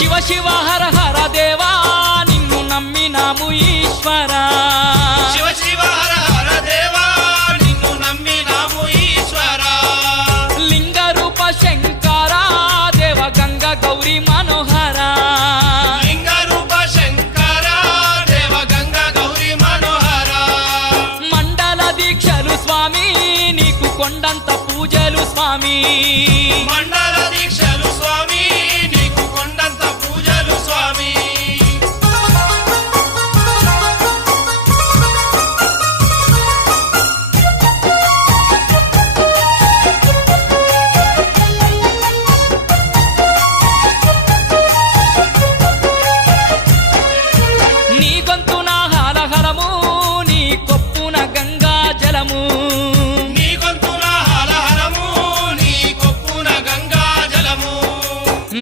శివ శివ హర హర దేవా నిన్ను నమ్మినాము ఈశ్వరా శివ శివ హర హర దేవా నిన్ను నమ్మినాము ఈశ్వరా లింగ రూప శంకర దేవ గంగ గౌరీ మనోహర లింగ రూప శంకర దేవ గంగ గౌరీ మనోహర మండల దీక్షలు స్వామి నీకు కొండంత పూజలు స్వామి